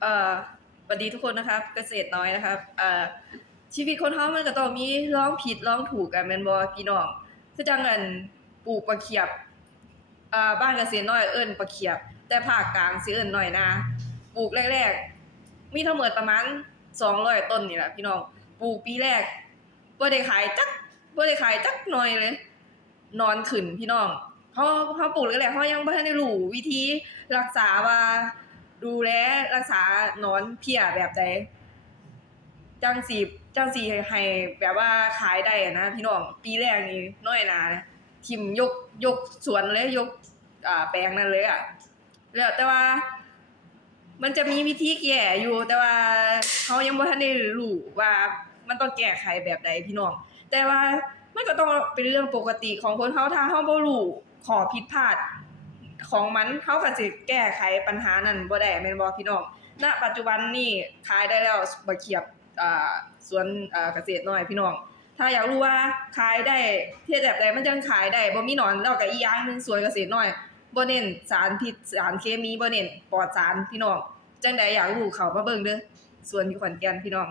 เอ่อสวัสดีทุกคนนะครับเกษตรน้อยนะครับชีวิตคนเฮามันก็ต้องมีลองผิดลองถูกกันแม่นบ่พี่น้องคือจังอันปลูกบักเขียบบ้านเกษตรน้อยเอิ้นบักเขียบแต่ภาคกลางสิเอิ้นน้อยนาปลูกแรกๆมีทั้งหมดประมาณ200ต้นนี่แหละพี่น้องปลูกปีแรกบ่ได้ขายจักหน่อยเลยนอนขึ้นพี่น้องเฮาปลูกแรกๆเฮายังบ่ทันได้รู้วิธีรักษาว่าดูแลรักษาหนอนเพี้ยแบบใดจังสิให้แบบว่าขายได้นะพี่น้องปีแรกนี่น้อยหนาทิ่มยกสวนเลยยกแปลงนั้นเลยอ่ะแล้วแต่ว่ามันจะมีวิธีแก้อยู่แต่ว่าเขายังบ่ทันได้รู้ว่ามันต้องแก้ไขแบบใดพี่น้องแต่ว่ามันก็ต้องเป็นเรื่องปกติของคนเฮาถ้าเฮาบ่รู้ข้อผิดพลาดของมันเฮาก็สิแก้ไขปัญหานั้นบ่ได้แม่นบ่พี่น้องณปัจจุบันนี้ขายได้แล้วบักเขียบอ่าสวนเกษตรน้อยพี่น้องถ้าอยากรู้ว่าขายได้เฮ็ดแบบใดมันจังขายได้บ่มีหนอนแล้วก็อีกอย่างนึงสวนเกษตรน้อยบ่เน้นสารพิษสารเคมีบ่เน้นปลอดสารพี่น้องจังใดอยากรู้เข้ามาเบิ่งเด้อสวนอยู่ขอนแก่นพี่น้อง